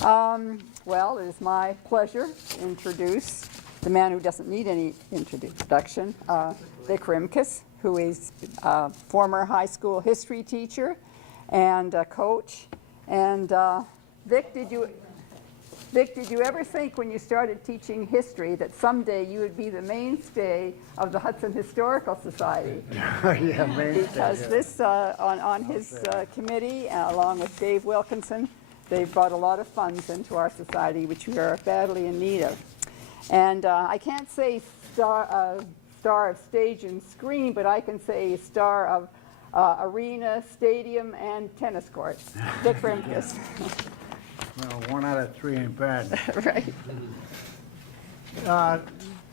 Well, it is my pleasure to introduce the man who doesn't need any introduction, Vic Rimkus, who is a former high school history teacher and a coach. And Vic, did you ever think when you started teaching history that someday you would be the mainstay of the Hudson Historical Society? Yeah, mainstay. Because this, on his committee, along with Dave Wilkinson, they've brought a lot of funds into our society, which we are badly in need of. And I can't say star of stage and screen, but I can say star of arena, stadium, and tennis courts. Vic Rimkus. Well, 1 out of 3 ain't bad. Right.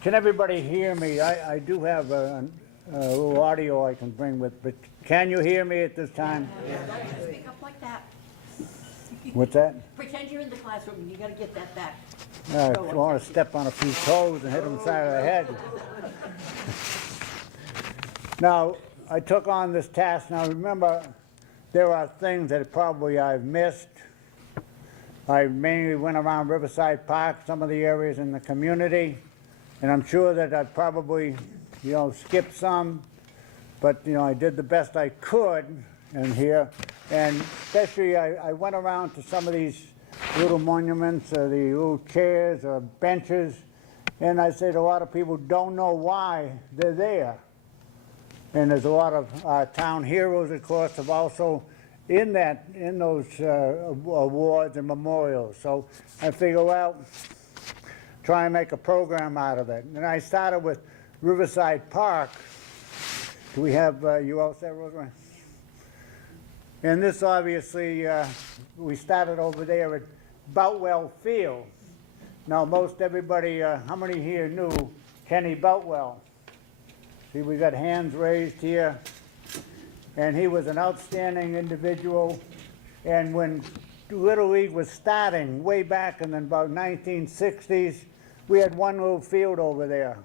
Can everybody hear me? I do have a little audio I can bring with, but can you hear me at this time? Speak up like that. What's that? Pretend you're in the classroom and you gotta get that back. I want to step on a few toes and hit them side of the head. Now, I took on this task. Now, remember, there are things that probably I've missed. I mainly went around Riverside Park, some of the areas in the community, and I'm sure that I probably, skipped some, but, I did the best I could in here. And especially, I went around to some of these little monuments, the little chairs or benches, and I said a lot of people don't know why they're there. And there's a lot of town heroes, of course, have also in those awards and memorials. So I figure, well, try and make a program out of it. And I started with Riverside Park. Do we have you all set, Rosemary? And this obviously, we started over there at Boutwell Field. Now most everybody, how many here knew Kenny Boutwell? See, we got hands raised here. And he was an outstanding individual. And when Little League was starting way back in the about 1960s, we had one little field over there.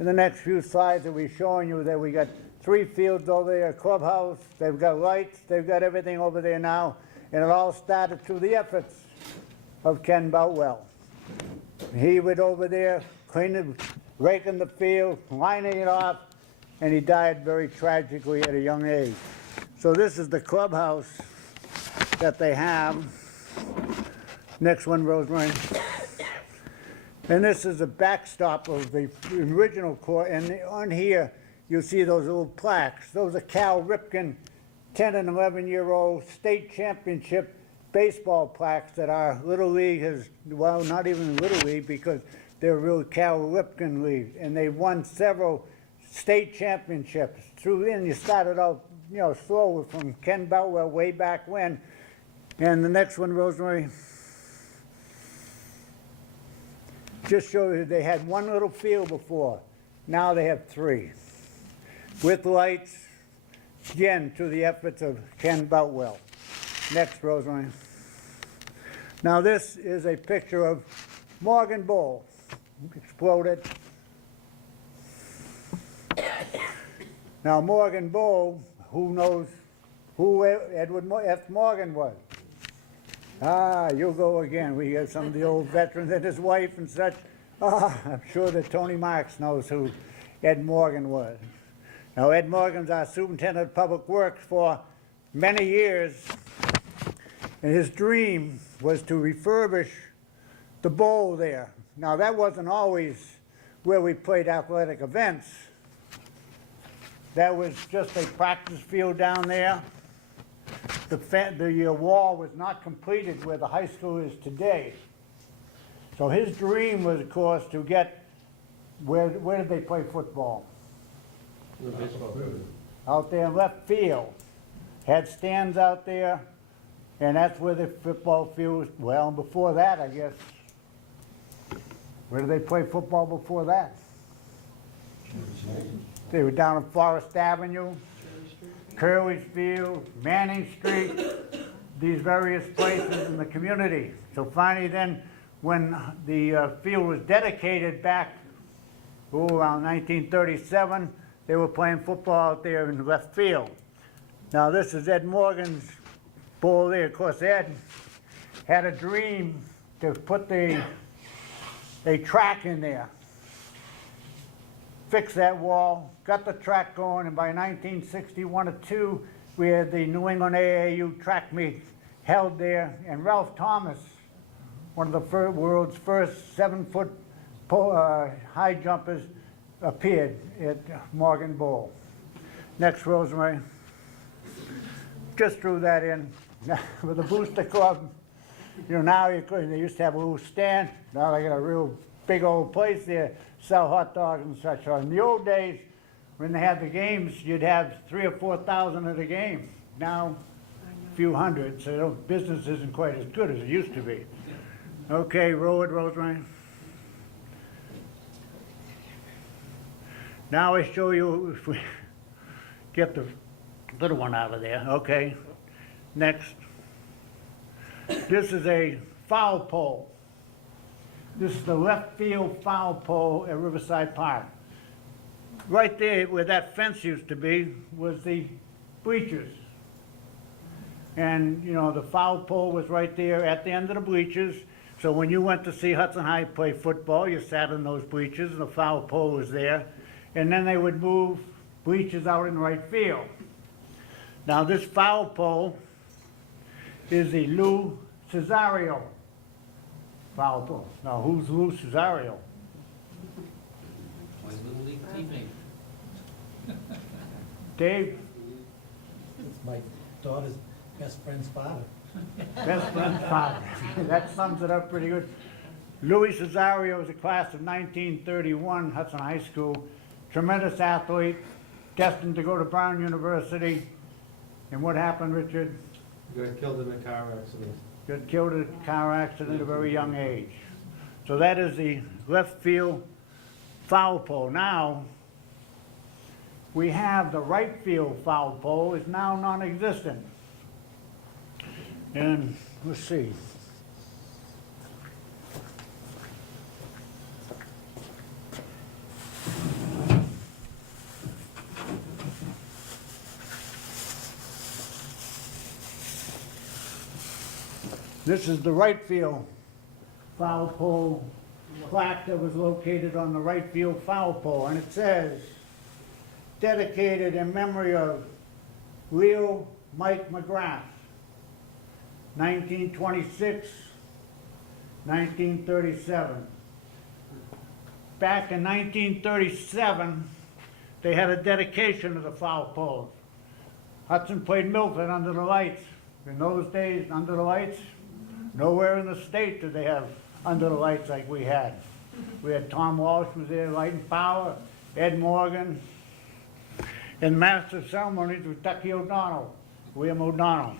In the next few slides that we're showing you there, we got 3 fields over there, a clubhouse, they've got lights, they've got everything over there now, and it all started through the efforts of Ken Boutwell. He went over there, raking the field, lining it off, and he died very tragically at a young age. So this is the clubhouse that they have. Next one, Rosemary. And this is the backstop of the original court, and on here you'll see those little plaques. Those are Cal Ripken 10 and 11-year-old state championship baseball plaques that our Little League has, well, not even Little League, because they're really Cal Ripken League, and they've won several state championships. Through in, you started out, slow from Ken Boutwell way back when. And the next one, Rosemary, just show you they had one little field before. Now they have 3. With lights, again, through the efforts of Ken Boutwell. Next, Rosemary. Now this is a picture of Morgan Bowl. Exploded. Now Morgan Bowl, who knows who Edward F. Morgan was? Ah, you'll go again. We have some of the old veterans and his wife and such. Ah, I'm sure that Tony Marks knows who Ed Morgan was. Now Ed Morgan's our superintendent of public works for many years, and his dream was to refurbish the bowl there. Now that wasn't always where we played athletic events. That was just a practice field down there. The wall was not completed where the high school is today. So his dream was, of course, to get, where did they play football? Out there in left field. Had stands out there, and that's where the football field was. Well, before that, I guess. Where did they play football before that? They were down on Forest Avenue, Curley's Field, Manning Street, these various places in the community. So finally then, when the field was dedicated back around 1937, they were playing football out there in left field. Now this is Ed Morgan's bowl there. Of course, Ed, had a dream to put a track in there. Fix that wall, got the track going, and by 1961 or 2, we had the New England AAU track meet held there, and Ralph Thomas, one of the world's first 7-foot high jumpers, appeared at Morgan Bowl. Next, Rosemary. Just threw that in with the Booster Club. You know, now they used to have a little stand. Now they got a real big old place there, sell hot dogs and such. So in the old days, when they had the games, you'd have 3,000 or 4,000 at a game. Now, a few hundred, so business isn't quite as good as it used to be. Okay, roll it, Rosemary. Now I show you, if we get the little one out of there, okay. Next. This is a foul pole. This is the left field foul pole at Riverside Park. Right there where that fence used to be was the bleachers. And, you know, the foul pole was right there at the end of the bleachers. So when you went to see Hudson High play football, you sat in those bleachers and the foul pole was there. And then they would move bleachers out in right field. Now this foul pole is the Lou Cesario foul pole. Now who's Lou Cesario? My little league teammate. Dave? It's my daughter's best friend's father. Best friend's father. That sums it up pretty good. Louis Cesario is a class of 1931, Hudson High School. Tremendous athlete, destined to go to Brown University. And what happened, Richard? He got killed in a car accident. Got killed in a car accident at a very young age. So that is the left field foul pole. Now, we have the right field foul pole is now non-existent. And let's see. This is the right field foul pole plaque that was located on the right field foul pole, and it says, dedicated in memory of Leo Mike McGrath, 1926, 1937. Back in 1937, they had a dedication of the foul pole. Hudson played Milford under the lights. In those days, under the lights, nowhere in the state did they have under the lights like we had. We had Tom Walsh was there lighting power, Ed Morgan, and master of ceremonies was Ducky O'Donnell, William O'Donnell.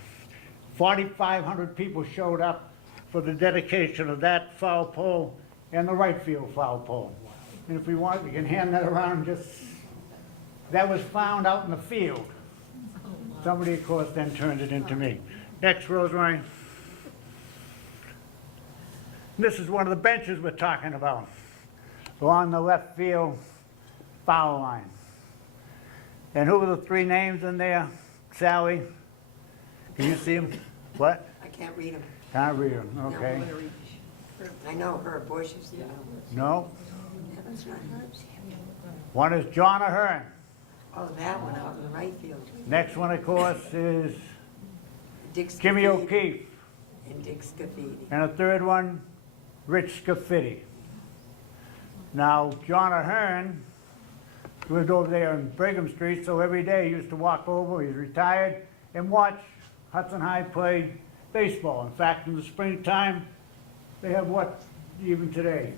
4,500 people showed up for the dedication of that foul pole and the right field foul pole. And if we want, we can hand that around. Just that was found out in the field. Somebody, of course, then turned it into me. Next, Rosemary. This is one of the benches we're talking about, along the left field foul line. And who are the three names in there? Sally? Can you see them? What? I can't read them. Can't read them, okay. I know Herb Bush is, you know. No? That's not Herb's. One is John Ahern. Oh, that one out in the right field. Next one, of course, is Dick Jimmy Scafidi O'Keefe. and Dick Scafidi. And a third one, Rich Scafidi. Now, John Ahern lived over there on Brigham Street, so every day he used to walk over, he's retired, and watch Hudson High play baseball. In fact, in the springtime, they have what even today?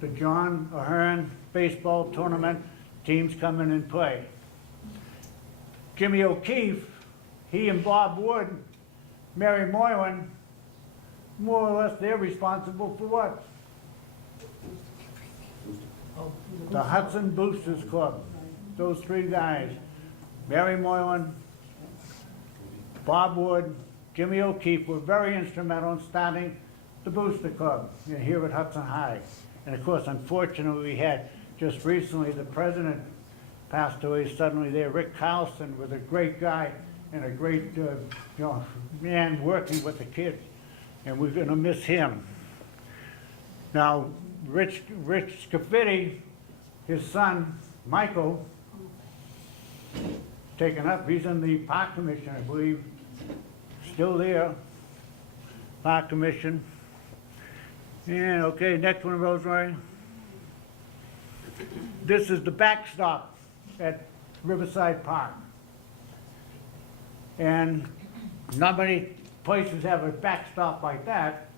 The John Ahern baseball tournament. Teams come in and play. Jimmy O'Keefe, he and Bob Wood, Mary Moylan, more or less they're responsible for what? The Hudson Boosters Club. Those three guys, Mary Moylan, Bob Wood, Jimmy O'Keefe, were very instrumental in starting the Booster Club here at Hudson High. And of course, unfortunately, we had just recently the president passed away suddenly there. Rick Carlson was a great guy and a great man working with the kids. and we're gonna miss him. Now, Rich Scaffidi, his son, Michael, taken up, he's in the Park Commission, I believe, still there, Park Commission. And, okay, next one, Rosemary. This is the backstop at Riverside Park. And not many places have a backstop like that,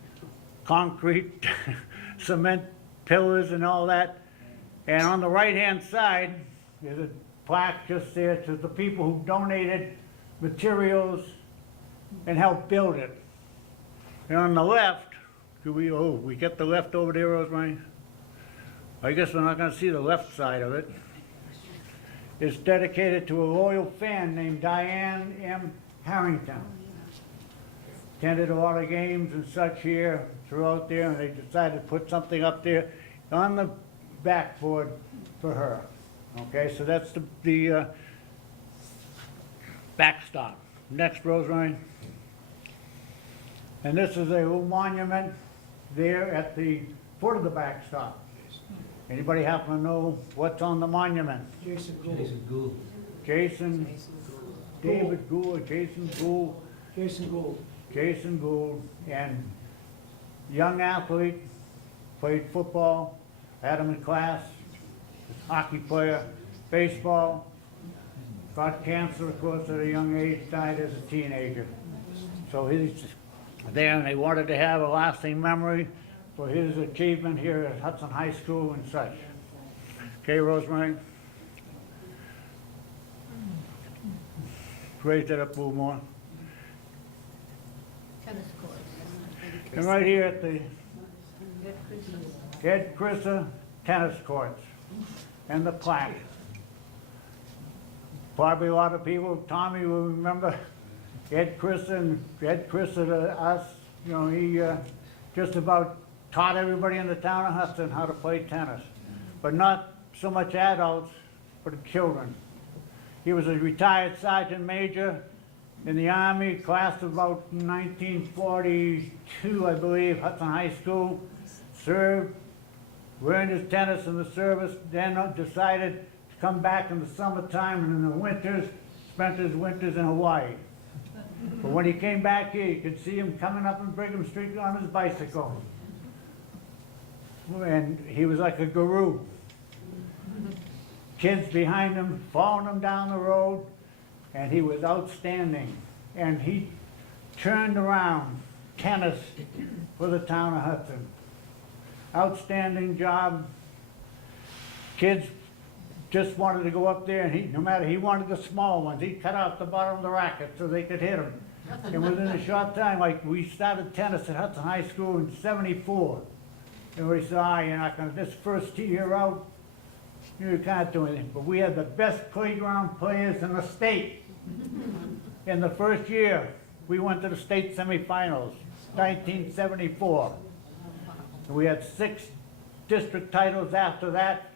concrete, cement pillars and all that. And on the right-hand side, there's a plaque just there to the people who donated materials and helped build it. And on the left, we get the left over there, Rosemary? I guess we're not gonna see the left side of it. It's dedicated to a loyal fan named Diane M. Harrington. Attended a lot of games and such here, throughout there, and they decided to put something up there on the backboard for her. Okay, so that's the backstop. Next, Rosemary. And this is a little monument there at the foot of the backstop. Anybody happen to know what's on the monument? Jason Gould. Jason Gould. Jason, David Gould, Jason Gould, Jason Gould. Jason Gould, and young athlete, played football, had him in class, hockey player, baseball, got cancer, of course, at a young age, died as a teenager. So he's there, and they wanted to have a lasting memory for his achievement here at Hudson High School and such. Okay, Rosemary? Raise it up a little more. Tennis courts. And right here at the Ed Chrissa tennis courts and the plaque. Probably a lot of people, Tommy will remember Ed Chrissa, and Ed Chrissa to us, you know, he just about taught everybody in the town of Hudson how to play tennis, but not so much adults, but children. He was a retired sergeant major in the Army, class of about 1942, I believe, Hudson High School, served, learned his tennis in the service, then decided to come back in the summertime, and in the winters, spent his winters in Hawaii. But when he came back here, you could see him coming up in Brigham Street on his bicycle. And he was like a guru. Kids behind him, following him down the road, and he was outstanding. And he turned around tennis for the town of Hudson. Outstanding job. Kids just wanted to go up there, and no matter, he wanted the small ones. He'd cut out the bottom of the racket so they could hit him. And within a short time, like, we started tennis at Hudson High School in '74. And we said, you're not gonna, this first year out, you can't do anything. But we had the best playground players in the state. In the first year, we went to the state semifinals, 1974. And we had 6 district titles after that.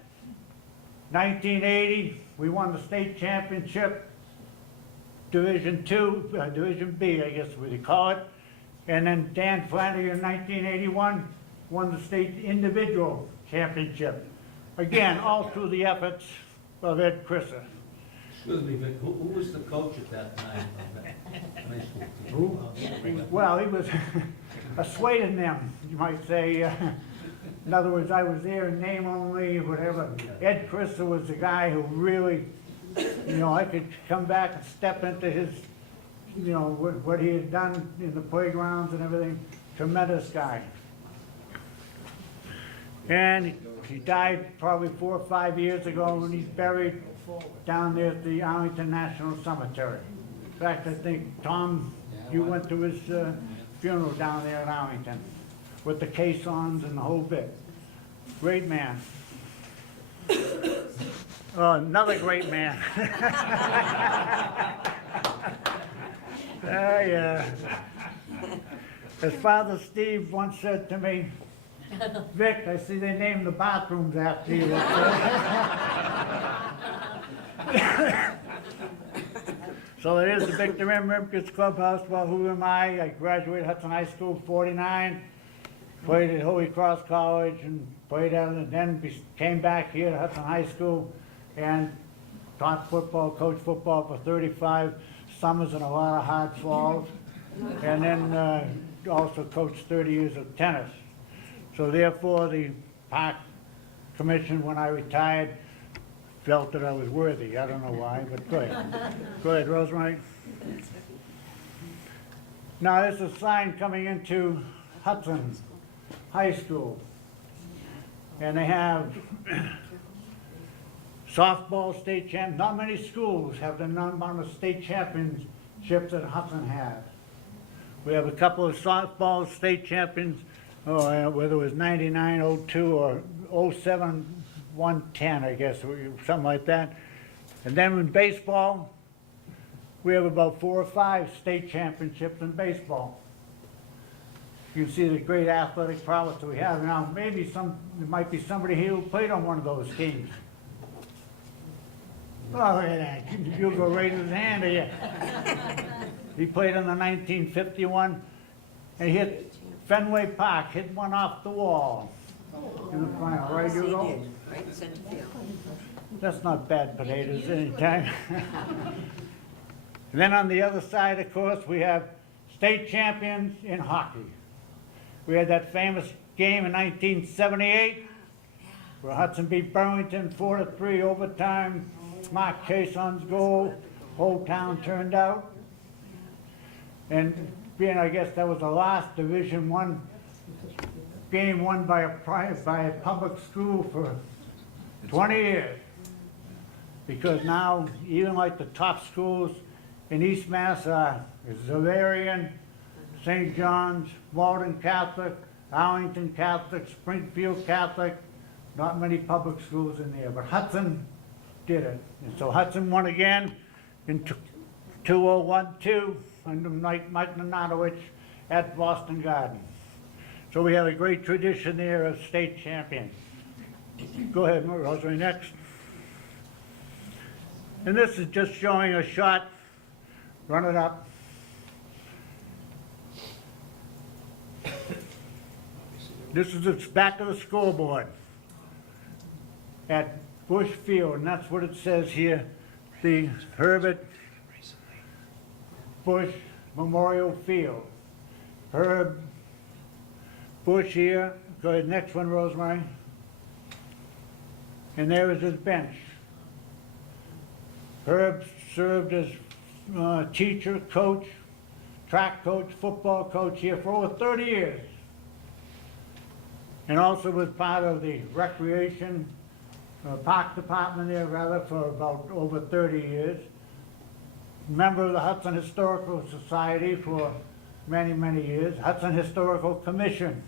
1980, we won the state championship, Division II, Division B, I guess we call it. And then Dan Flannery in 1981 won the state individual championship. Again, all through the efforts of Ed Chrissa. Excuse me, Vic, who was the coach at that time? of that high school team? Who? Well, he was persuading them, you might say. In other words, I was there in name only, whatever. Ed Chrissa was the guy who really, you know, I could come back and step into his, you know, what he had done in the playgrounds and everything. Tremendous guy. And he died probably 4 or 5 years ago, and he's buried down there at the Arlington National Cemetery. In fact, I think, Tom, you went to his funeral down there in Arlington with the caissons and the whole bit. Great man. Another great man. Yeah. As Father Steve once said to me, Vic, I see they named the bathrooms after you. So it is the Victor Rimkus Clubhouse. Well, who am I? I graduated Hudson High School '49, played at Holy Cross College, and played out, and then came back here to Hudson High School and taught football, coached football for 35 summers and a lot of hard falls, and then also coached 30 years of tennis. So therefore, the Park Commission, when I retired, felt that I was worthy. I don't know why, but go ahead. Go ahead, Rosemary. Now, this is a sign coming into Hudson High School. And they have softball state champ. Not many schools have the amount of state championships that Hudson has. We have a couple of softball state champions, whether it was 99, 02, or 07, 110, I guess, something like that. And then in baseball, we have about 4 or 5 state championships in baseball. You can see the great athletic prowess that we have. Now, maybe there might be somebody here who played on one of those teams. Oh, look at that. You'll go right in his hand here. He played in the 1951, and he hit Fenway Park, hit one off the wall in the final, right, Yes, he Hugo? did, right in center field. That's not bad potatoes anytime. And then on the other side, of course, we have state champions in hockey. We had that famous game in 1978 where Hudson beat Burlington 4-3 overtime. Mark Chasson's goal, whole town turned out. And being, I guess that was the last Division I game won by a public school for 20 years. Because now, even like the top schools in East Mass are Xaverian, St. John's, Walden Catholic, Arlington Catholic, Springfield Catholic, not many public schools in there, but Hudson did it. And so Hudson won again in 2012 under Mike Nanotowicz at Boston Garden. So we have a great tradition there of state champions. Go ahead, Rosemary, next. And this is just showing a shot. Run it up. This is the back of the scoreboard at Bush Field, and that's what it says here, the Herbert Bush Memorial Field. Herb Bush here. Go ahead, next one, Rosemary. And there is his bench. Herb served as teacher, coach, track coach, football coach here for over 30 years. And also was part of the recreation park department there, rather, for about over 30 years. Member of the Hudson Historical Society for many, many years. Hudson Historical Commission,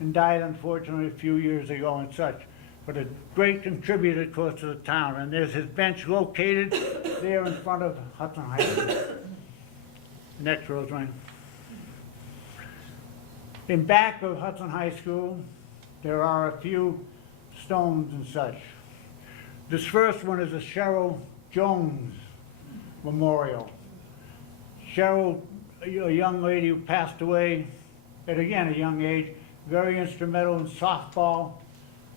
and died unfortunately a few years ago and such. But a great contributor, of course, to the town. And there's his bench located there in front of Hudson High School. Next, Rosemary. In back of Hudson High School, there are a few stones and such. This first one is a Cheryl Jones Memorial. Cheryl, a young lady who passed away at, again, a young age, very instrumental in softball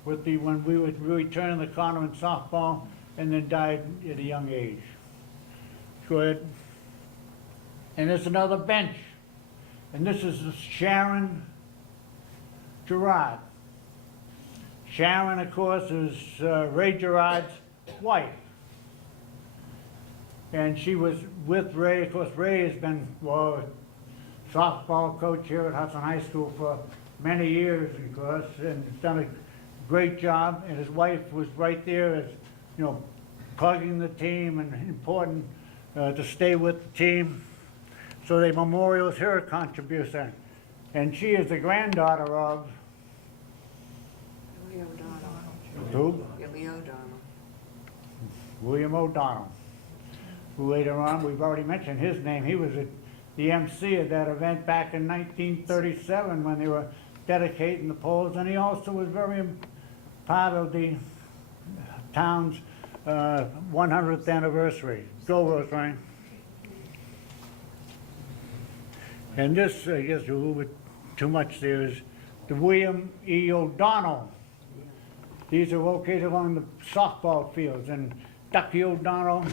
when we were returning the corner in softball, and then died at a young age. Go ahead. And there's another bench. And this is Sharon Gerard. Sharon, of course, is Ray Gerard's wife. And she was with Ray. Of course, Ray has been softball coach here at Hudson High School for many years, of course, and has done a great job. And his wife was right there as, you know, plugging the team and important to stay with the team. So they memorialize her contribution. And she is the granddaughter of William O'Donnell. who? Billy O'Donnell. William O'Donnell, who later on, we've already mentioned his name. He was the MC of that event back in 1937 when they were dedicating the poles, and he also was very part of the town's 100th anniversary. Go, Rosemary. And this, I guess, a little bit too much there, is the William E. O'Donnell. These are located along the softball fields, and Ducky O'Donnell,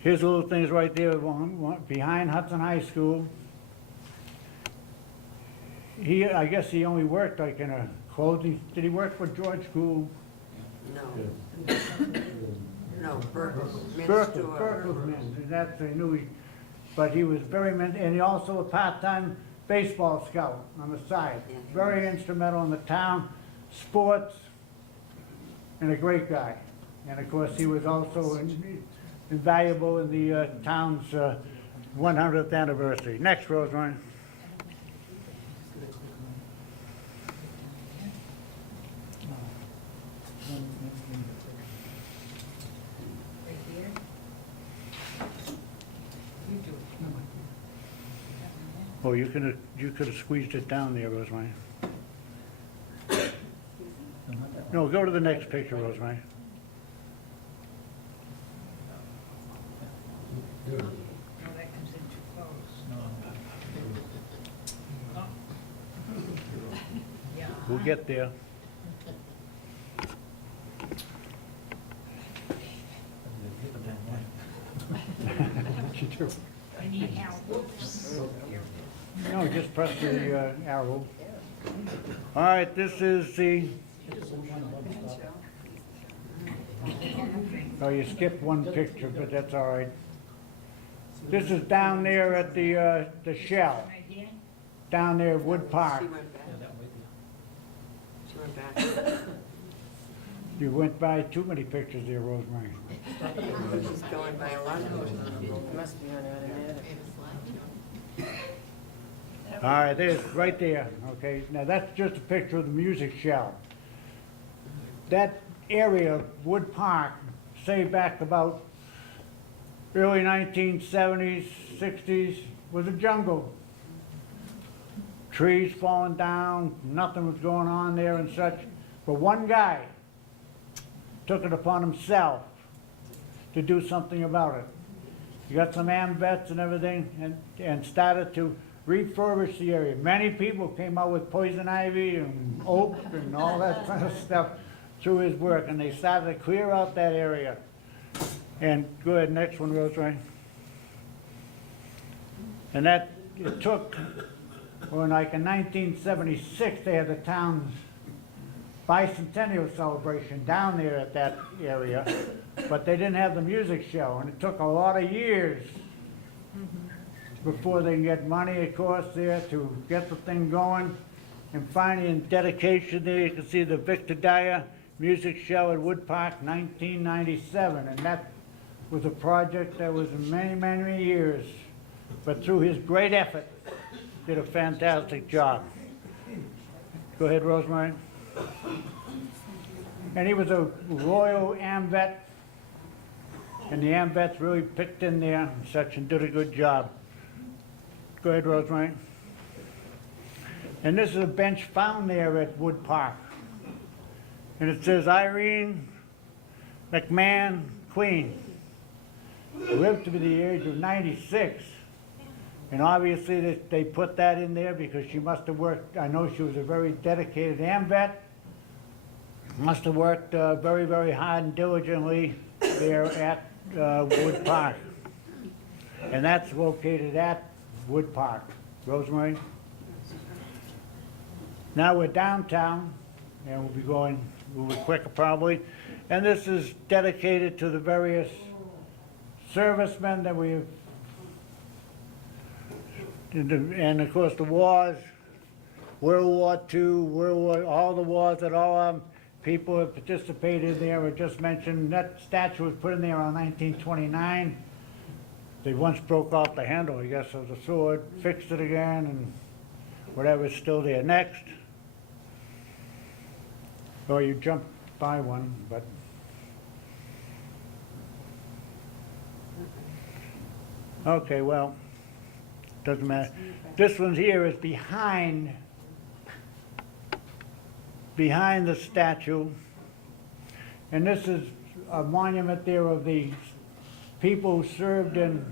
his little things right there, behind Hudson High School. I guess he only worked like in a clothing, did he work for George School? No. No, Burke, men's Burke store. was men's, and that's, I knew he, but he was very, and he also a part-time baseball scout on the side. Yeah. Very instrumental in the town, sports, and a great guy. And of course, he was also invaluable in the town's 100th anniversary. Next, Rosemary. Right here? You do it. Oh, you could have squeezed it down there, Rosemary. No, go to the next picture, Rosemary. No, that comes in too close. Yeah. We'll get there. I need help. Whoops. No, just press the arrow. All right, this is the, oh, you skipped one picture, but that's all right. This is down there at the Shell, Right here? down there at Wood Park. She went back. She went back. You went by too many pictures there, Rosemary. She's going by a lot of them. Must be on automatic. All right, there's, right there, okay? Now, that's just a picture of the music shell. That area of Wood Park, say back about early 1970s, 60s, was a jungle. Trees falling down, nothing was going on there and such. But one guy took it upon himself to do something about it. He got some AMVETs and everything and started to refurbish the area. Many people came out with poison ivy and oak and all that kind of stuff through his work, and they started to clear out that area. And go ahead, next one, Rosemary. And that, it took, well, like in 1976, they had the town's bicentennial celebration down there at that area, but they didn't have the music show, and it took a lot of years before they can get money, of course, there to get the thing going. And finally, in dedication there, you can see the Victor Dyer Music Show at Wood Park, 1997, and that was a project that was many, many years, but through his great effort, did a fantastic job. Go ahead, Rosemary. And he was a Royal AMVET, and the AMVETs really picked in there and such and did a good job. Go ahead, Rosemary. And this is a bench found there at Wood Park. And it says Irene McMahon, Queen, lived to be the age of 96. And obviously they put that in there because she must have worked, I know she was a very dedicated AMVET, must have worked very, very hard and diligently there at Wood Park. And that's located at Wood Park. Rosemary? Now we're downtown, and we'll be going a little quicker probably. And this is dedicated to the various servicemen that we've, and of course the wars, World War II, all the wars that all people have participated in there were just mentioned. That statue was put in there in 1929. They once broke off the handle, I guess, of the sword, fixed it again, and whatever's still there. Next. Oh, you jumped by one, but. Okay, well, doesn't matter. This one here is behind the statue, and this is a monument there of the people who served in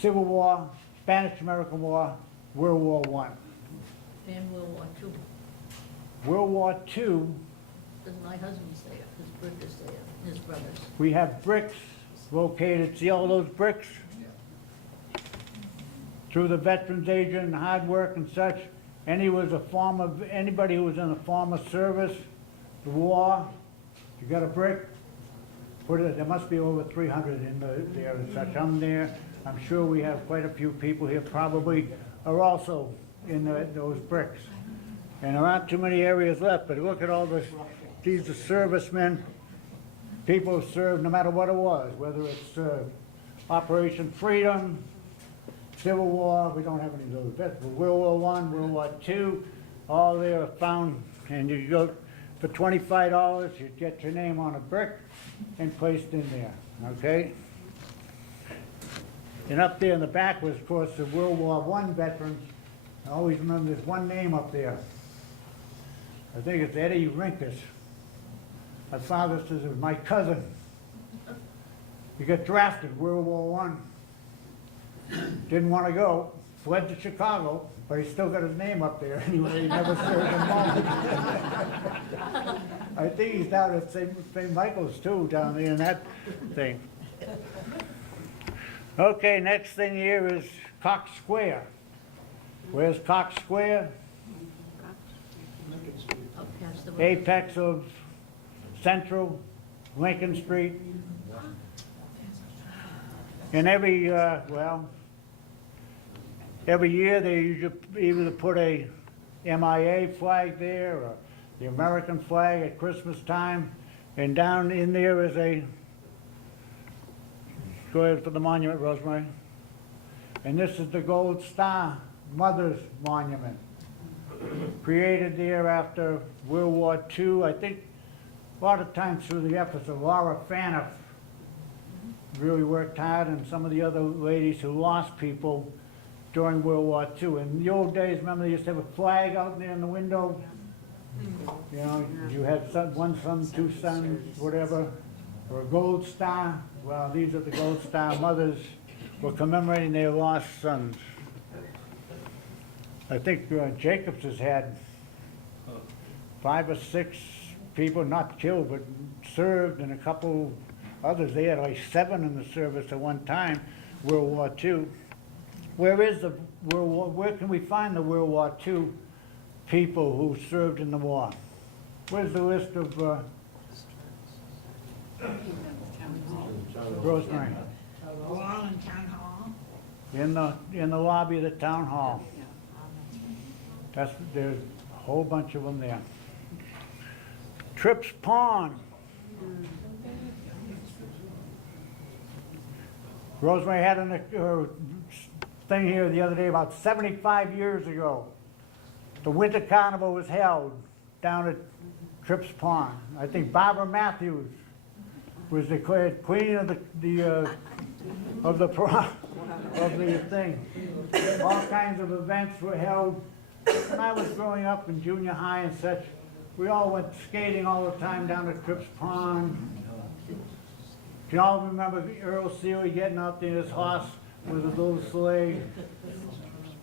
Civil War, Spanish-American War, World War I. And World War II. World War II, Does my husband say it, his brothers say it, his brothers. we have bricks located, see all those bricks? Through the Veterans Agent and hard work and such, anybody who was in the former service, the war, you got a brick, put it, there must be over 300 in there and such. I'm there, I'm sure we have quite a few people here probably are also in those bricks. And there aren't too many areas left, but look at all these are servicemen, people who served no matter what it was, whether it's Operation Freedom, Civil War, we don't have any of those vets, but World War I, World War II, all there are found, and you go, for $25, you get your name on a brick and placed in there, okay? And up there in the back was, of course, the World War I veterans. I always remember there's one name up there. I think it's Eddie Rimkus. My father says it was my cousin. He got drafted World War I. Didn't want to go, fled to Chicago, but he still got his name up there anyway. He never served a moment. I think he's down at St. Michael's too, down there in that thing. Okay, next thing here is Cox Square. Where's Cox Square? Up past the road. Apex of Central, Lincoln Street. And every year they usually either put a MIA flag there or the American flag at Christmas time. And down in there is a, go ahead for the monument, Rosemary. And this is the Gold Star Mother's Monument, created there after World War II. I think a lot of times through the efforts of Laura Faniff, really worked hard, and some of the other ladies who lost people during World War II. In the old days, remember they used to have a flag out there in the window? You know, you had one son, two sons, whatever, or a gold star. Well, these are the Gold Star mothers were commemorating their lost sons. I think Jacobs has had 5 or 6 people, not killed, but served, and a couple others. They had like 7 in the service at one time, World War II. Where is the World War, where can we find the World War II people who served in the war? Where's the list of, Rosemary? Wall in Town Hall. In the lobby of the town hall. There's a whole bunch of them there. Tripp's Pond. Rosemary had a thing here the other day about 75 years ago. The Winter Carnival was held down at Tripp's Pond. I think Barbara Matthews was declared queen of the thing. All kinds of events were held. When I was growing up in junior high and such, we all went skating all the time down at Tripp's Pond. Do you all remember Earl Seeley getting out there in his horse with his little sleigh,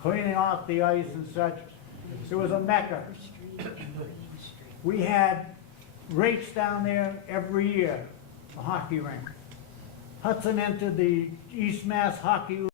cleaning off the ice and such? It was a mecca. We had rinks down there every year, a hockey rink. Hudson entered the East Mass Hockey League